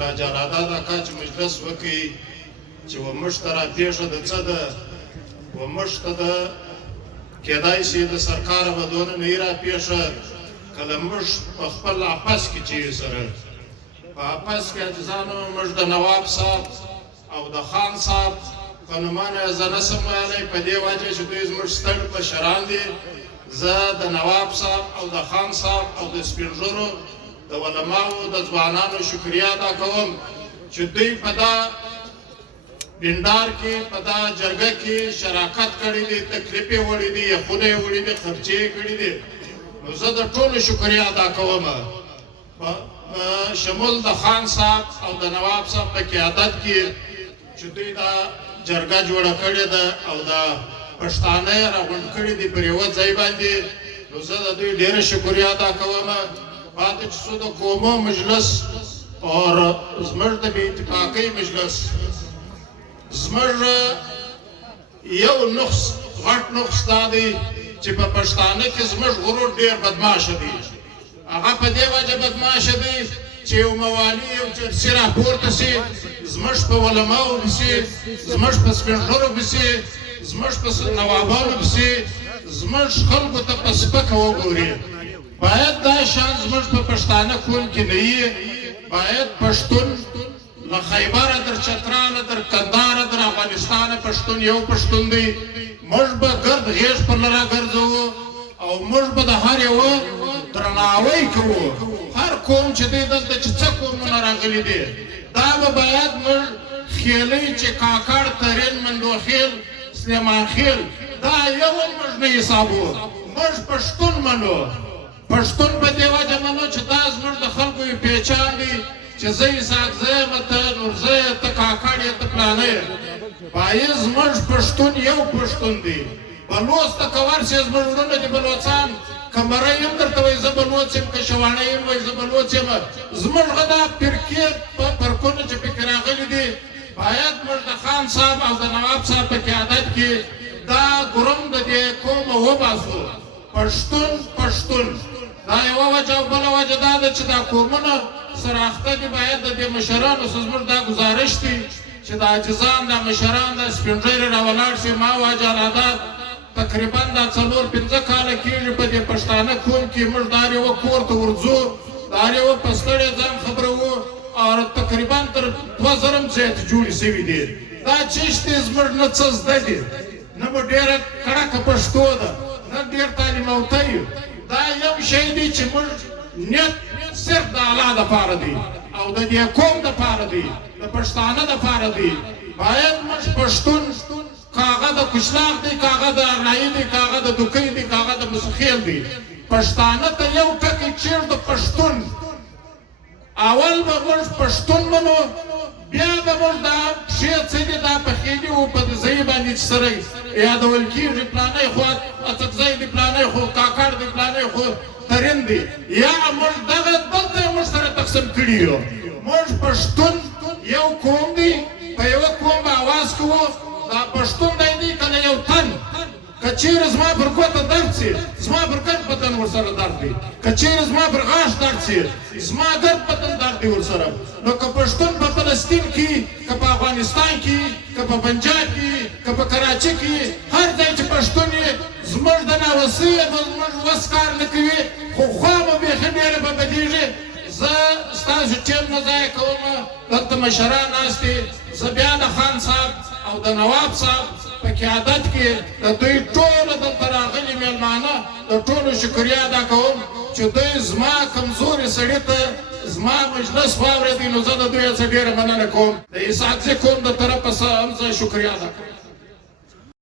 دا جلاده دا کا چې مجلس وکړي چې وموږ ته راپېښه د څه ده وموږ ته د کېدای شي د سرکار به دونه نه وي راپېښه که د موږ په خپل اپس کې چې سره په اپس کې عاجزانو موږ د نواب صاحب او د خان صاحب په نومانه زه نسم ویلی په دې وجه چې دوی زموږ ستر مشران دي زه د نواب صاحب او د خان صاحب او د سپین ږیرو د علماو د ځوانانو شکریه ادا کوم چې دوی په دا بندار کې په دا جرګه کې شراکت کړی دی تکلیفې وړي دي یخونه یې وړي دي خرچې یې کړي دي نو زه د ټولو شکریه ادا کوم شمول د خان صاحب او د نواب صاحب په قیادت کې چې دوی دا جرګه جوړه کړې ده او دا پښتانه یې راغونډ کړي دي پر یوه ځای باندې نو زه د دوی ډېره شکریه ادا کوم پاتې چې څو د قومو مجلس اور زموږ د بې اتفاقۍ مجلس زموږ یو نقص غټ نقص دا دی چې په پښتانه کې زموږ غرور ډېر بدماشه دی هغه په دې وجه بدماشه دی چې یو موالي یو چرسي راپورته سي زموږ په علماو پسې زموږ په سپین ږیرو پسې زموږ په نوابانو پسې زموږ خلکو ته په سپکه وګوري باید دا شان زموږ په پښتانه کول کې نه وي باید پښتون له خیبره در چتراله در کندهاره در افغانستانه پښتون یو پښتون دی موږ به ګرد غیږ پر لره ګرځوو او موږ به د هر یوه درناوی کوو هر قوم چې دی دلته چې څه قومونه راغلي دي دا به باید موږ خیلۍ چې کاکړ ترین مندوخیل سلیمان خیل دا یو موږ نه حسابو موږ پښتون منو پښتون په دې وجه منو چې دا زموږ د خلکو یې پېچان دی چې زه اسحاقزی یم ته نورزی یې ته کاکړ یې ته پلانه یې باید زموږ پښتون یو پښتون دی بلوڅ ته که ورسې زموږ وروڼه دي بلوڅان که مری یم درته وایي زه بلوڅ یم که شواڼی یم وایي زه بلوڅ یم زموږ دا فرقې فرقونه چې پکې راغلي دي باید موږ د خان صاحب او د نواب صاحب په قیادت کې دا ګروم د دې قومه وباسو پښتون پښتون دا یوه وجه او بله وجه دا ده چې دا قومونه سره اخته دي باید د دې مشرانو څخه زموږ دا ګزارش دی چې د عاجزان دا مشران دا سپین ږیري راولاړ شي ما واجه العادات تقریبا دا 4-5 کاله کېږي په دې پښتانه قوم کې موږ د هر یوه کور ته ورځو د هر یوه په ستړې ځان خبروو او تقریبا تر 2000 زیاتې جوړې شوي دي دا چیش دی زموږ نه څه زده دي نه به ډېره کړکه پښتو ده نه ډېر تعلیم یافته یو دا یو شی دی چې موږ نیت صرف د الله دپاره دی او د دې قوم دپاره دی د پښتانه دپاره دی باید موږ پښتون که هغه د کشلاق دی که هغه د ارنایي دی که هغه د دوکۍ دی که هغه د مسخیل دی پښتانه ته یو ټکی چیرته پښتون اول به موږ پښتون منو بیا به موږ دا پښې څه دي دا پښې دي او په ځای باندې چې سره یادول کېږي پلانی خو اڅکزی دی پلانی خو کاکړ دی پلانی خو ترین دی یا موږ دغه دلته موږ سره تقسیم کړي یو موږ پښتون یو قوم دی په یوه قوم به اواز کوو دا پښتون دی که نه یو تن که چیرې زما پر ګوته درد سي زما پر ګرد بدن ورسره درد دی که چیرې زما پر غاښ درد سي زما ګرد بدن درد دی ورسره نو که پښتون په فلسطین کې که په افغانستان کې که په پنجاب کې که په کراچي کې هر ځای چې پښتون یې زموږ د ناوسۍ زموږ وس کار نه کوي خو خوا به بیخي ډېره به بدېږي زه ستاسو ټیم نه ضایع کوم دلته مشران ناست دي زه بیا د خان صاحب او د نواب صاحب په قیادت کې د دوی ټولو دلته راغلي مېلمانه د ټولو شکریه ادا کوم چې دوی زما کمزوري سړي ته زما مجلس واورېدی نو زه د دوی څخه ډېره مننه کوم د اسحاقزي قوم د طرفه هم زه شکریه ادا کوم